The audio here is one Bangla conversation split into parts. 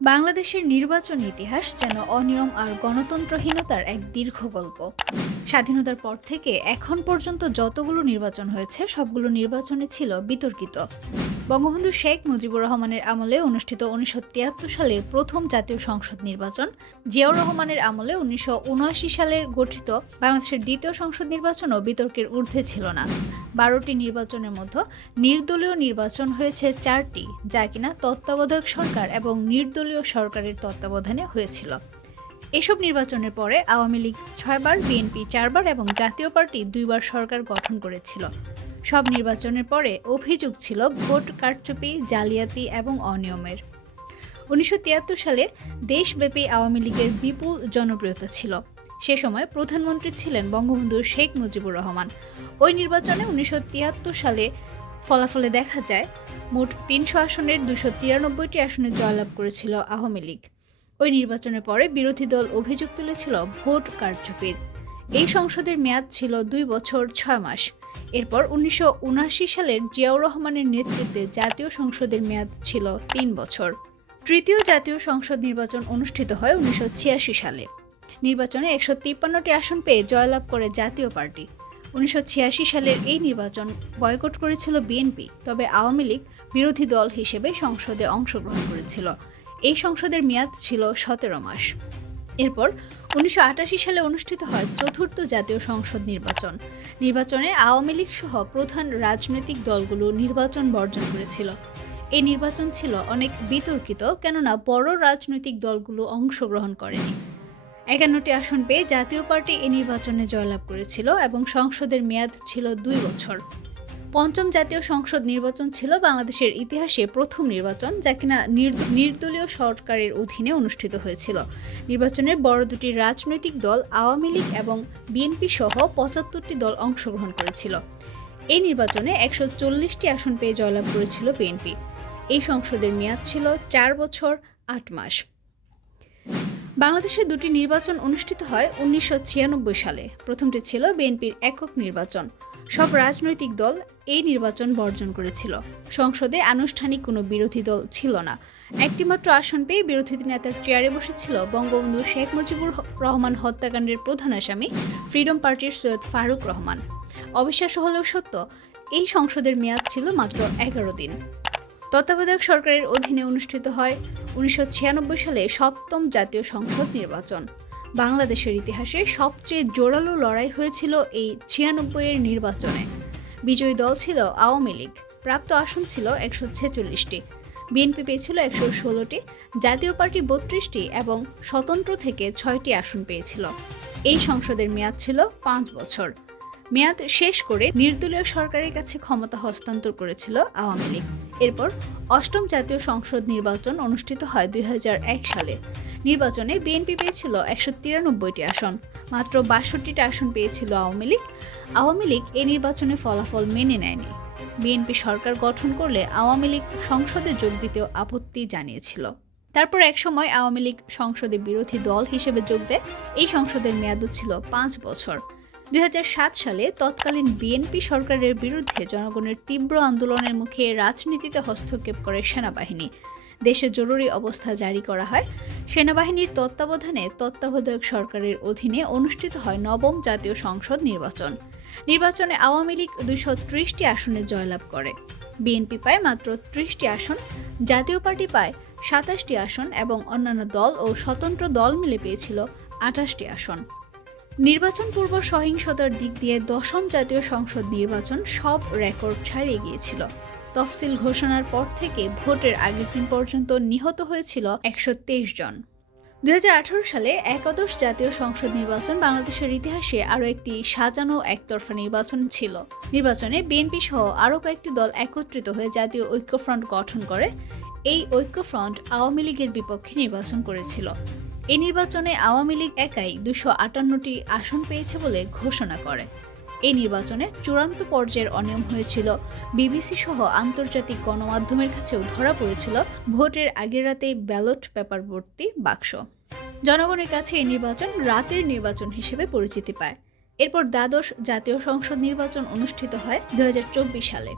বাংলাদেশের নির্বাচন ইতিহাস যেন অনিয়ম আর গণতন্ত্রহীনতার এক দীর্ঘ গল্প। স্বাধীনতার পর থেকে এখন পর্যন্ত যতগুলো নির্বাচন হয়েছে সবগুলো নির্বাচনে ছিল বিতর্কিত। বঙ্গবন্ধু শেখ মুজিবুর রহমানের আমলে অনুষ্ঠিত ১৯৭৩ সালের প্রথম জাতীয় সংসদ নির্বাচন, জিয়াউর রহমানের আমলে ১৯৭৯ সালের গঠিত বাংলাদেশের দ্বিতীয় সংসদ নির্বাচনও বিতর্কের ঊর্ধ্বে ছিল না। ১২টি নির্বাচনের মধ্যে নির্দলীয় নির্বাচন হয়েছে ৪টি, যা কিনা তত্ত্বাবধায়ক সরকার এবং নির্দলীয় সরকারের তত্ত্বাবধানে হয়েছিল। এসব নির্বাচনের পরে আওয়ামী লীগ ৬বার, বিএনপি ৪বার এবং জাতীয় পার্টি ২বার সরকার গঠন করেছিল। সব নির্বাচনের পরে অভিযোগ ছিল ভোট কারচুপি, জালিয়াতি এবং অনিয়মের। ১৯৭৩ সালে দেশব্যাপী আওয়ামী লীগের বিপুল জনপ্রিয়তা ছিল। সে সময় প্রধানমন্ত্রী ছিলেন বঙ্গবন্ধু শেখ মুজিবুর রহমান। ওই নির্বাচনে ১৯৭৩ সালে ফলাফলে দেখা যায় মোট ৩০০ আসনের ২৯৩টি আসনে জয়লাভ করেছিল আওয়ামী লীগ। ওই নির্বাচনের পরে বিরোধী দল অভিযোগ তুলেছিল ভোট কারচুপির। এই সংসদের মেয়াদ ছিল ২ বছর ৬ মাস। এরপর ১৯৭৯ সালের জিয়াউর রহমানের নেতৃত্বে জাতীয় সংসদের মেয়াদ ছিল ৩ বছর। তৃতীয় জাতীয় সংসদ নির্বাচন অনুষ্ঠিত হয় ১৯৮৬ সালে। নির্বাচনে ১৫৩টি আসন পেয়ে জয়লাভ করে জাতীয় পার্টি। ১৯৮৬ সালের এই নির্বাচন বয়কট করেছিল বিএনপি, তবে আওয়ামী লীগ বিরোধী দল হিসেবে সংসদে অংশগ্রহণ করেছিল। এই সংসদের মেয়াদ ছিল ১৭ মাস। এরপর ১৯৮৮ সালে অনুষ্ঠিত হয় চতুর্থ জাতীয় সংসদ নির্বাচন। নির্বাচনে আওয়ামী লীগ সহ প্রধান রাজনৈতিক দলগুলো নির্বাচন বর্জন করেছিল। এই নির্বাচন ছিল অনেক বিতর্কিত, কেননা বড় রাজনৈতিক দলগুলো অংশগ্রহণ করেনি। ৫১টি আসন পেয়ে জাতীয় পার্টি এই নির্বাচনে জয়লাভ করেছিল এবং সংসদের মেয়াদ ছিল ২ বছর। পঞ্চম জাতীয় সংসদ নির্বাচন ছিল বাংলাদেশের ইতিহাসে প্রথম নির্বাচন, যা কিনা নির্দলীয় সরকারের অধীনে অনুষ্ঠিত হয়েছিল। নির্বাচনের বড় দুটি রাজনৈতিক দল আওয়ামী লীগ এবং বিএনপি সহ ৭৫টি দল অংশগ্রহণ করেছিল। এই নির্বাচনে ১৪০টি আসন পেয়ে জয়লাভ করেছিল বিএনপি। এই সংসদের মেয়াদ ছিল ৪ বছর ৮ মাস। বাংলাদেশে দুটি নির্বাচন অনুষ্ঠিত হয় ১৯৯৬ সালে। প্রথমটি ছিল বিএনপির একক নির্বাচন। সব রাজনৈতিক দল এই নির্বাচন বর্জন করেছিল। সংসদে আনুষ্ঠানিক কোনো বিরোধী দল ছিল না। একটিমাত্র আসন পেয়ে বিরোধী নেতার চেয়ারে বসেছিল বঙ্গবন্ধু শেখ মুজিবুর রহমান হত্যাকাণ্ডের প্রধান আসামি ফ্রিডম পার্টির সৈয়দ ফারুক রহমান। অবিশ্বাস্য হলেও সত্য, এই সংসদের মেয়াদ ছিল মাত্র ১১ দিন। তত্ত্বাবধায়ক সরকারের অধীনে অনুষ্ঠিত হয় ১৯৯৬ সালে সপ্তম জাতীয় সংসদ নির্বাচন। বাংলাদেশের ইতিহাসে সবচেয়ে জোরালো লড়াই হয়েছিল এই ৯৬ নির্বাচনে। বিজয়ী দল ছিল আওয়ামী লীগ। প্রাপ্ত আসন ছিল ১৪৬টি। বিএনপি পেয়েছিল ১১৬টি, জাতীয় পার্টি ৩২টি এবং স্বতন্ত্র থেকে ৬টি আসন পেয়েছিল। এই সংসদের মেয়াদ ছিল ৫ বছর। মেয়াদ শেষ করে নির্দলীয় সরকারের কাছে ক্ষমতা হস্তান্তর করেছিল আওয়ামী লীগ। এরপর অষ্টম জাতীয় সংসদ নির্বাচন অনুষ্ঠিত হয় ২০০১ সালে। নির্বাচনে বিএনপি পেয়েছিল ১৯৩টি আসন, মাত্র ৬২টা আসন পেয়েছিল আওয়ামী লীগ। আওয়ামী লীগ এই নির্বাচনে ফলাফল মেনে নেয়নি। বিএনপি সরকার গঠন করলে আওয়ামী লীগ সংসদে যোগ দিতেও আপত্তি জানিয়েছিল। তারপর একসময় আওয়ামী লীগ সংসদে বিরোধী দল হিসেবে যোগ দেয়। এই সংসদের মেয়াদও ছিল ৫ বছর। ২০০৭ সালে তৎকালীন বিএনপি সরকারের বিরুদ্ধে জনগণের তীব্র আন্দোলনের মুখে রাজনীতিতে হস্তক্ষেপ করে সেনাবাহিনী। দেশে জরুরি অবস্থা জারি করা হয়। সেনাবাহিনীর তত্ত্বাবধানে তত্ত্বাবধায়ক সরকারের অধীনে অনুষ্ঠিত হয় নবম জাতীয় সংসদ নির্বাচন। নির্বাচনে আওয়ামী লীগ ২৩০টি আসনে জয়লাভ করে। বিএনপি পায় মাত্র ৩০টি আসন, জাতীয় পার্টি পায় ২৭টি আসন এবং অন্যান্য দল ও স্বতন্ত্র দল মিলে পেয়েছিল ২৮টি আসন। নির্বাচন পূর্ব সহিংসতার দিক দিয়ে দশম জাতীয় সংসদ নির্বাচন সব রেকর্ড ছাড়িয়ে গিয়েছিল। তফসিল ঘোষণার পর থেকে ভোটের আগের দিন পর্যন্ত নিহত হয়েছিল ১২৩ জন। ২০১৮ সালে একাদশ জাতীয় সংসদ নির্বাচন বাংলাদেশের ইতিহাসে আরও একটি সাজানো একতরফা নির্বাচন ছিল। নির্বাচনে বিএনপি সহ আরও কয়েকটি দল একত্রিত হয়ে জাতীয় ঐক্যফ্রন্ট গঠন করে। এই ঐক্যফ্রন্ট আওয়ামী লীগের বিপক্ষে নির্বাচন করেছিল। এই নির্বাচনে আওয়ামী লীগ একাই ২৫৮টি আসন পেয়েছে বলে ঘোষণা করে। এই নির্বাচনে চূড়ান্ত পর্যায়ের অনিয়ম হয়েছিল। বিবিসি সহ আন্তর্জাতিক গণমাধ্যমের কাছেও ধরা পড়েছিল ভোটের আগের রাতেই ব্যালট পেপার ভর্তি বাক্স। জনগণের কাছে এই নির্বাচন রাতের নির্বাচন হিসেবে পরিচিতি পায়। এরপর দ্বাদশ জাতীয় সংসদ নির্বাচন অনুষ্ঠিত হয় 2024 সালে।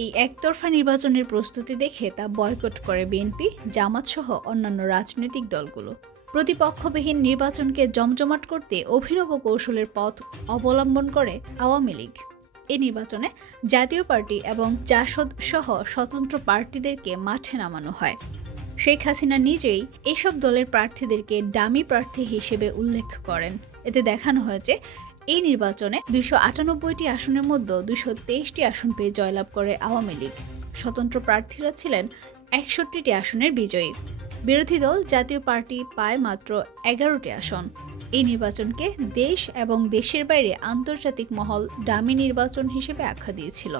এই একতরফা নির্বাচনের প্রস্তুতি দেখে তা বয়কট করে বিএনপি, জামাত সহ অন্যান্য রাজনৈতিক দলগুলো। প্রতিপক্ষবিহীন নির্বাচনকে জমজমাট করতে অভিনব কৌশলের পথ অবলম্বন করে আওয়ামী লীগ। এই নির্বাচনে জাতীয় পার্টি এবং জাসদ সহ স্বতন্ত্র প্রার্থীদেরকে মাঠে নামানো হয়। শেখ হাসিনা নিজেই এসব দলের প্রার্থীদেরকে ডামি প্রার্থী হিসেবে উল্লেখ করেন। এতে দেখানো হয়েছে এই নির্বাচনে 298টি আসনের মধ্যে 223টি আসন পেয়ে জয়লাভ করে আওয়ামী লীগ। স্বতন্ত্র প্রার্থীরা ছিলেন 61টি আসনের বিজয়ী। বিরোধী দল জাতীয় পার্টি পায় মাত্র 11টি আসন। এই নির্বাচনকে দেশ এবং দেশের বাইরে আন্তর্জাতিক মহল ডামি নির্বাচন হিসেবে আখ্যা দিয়েছিল।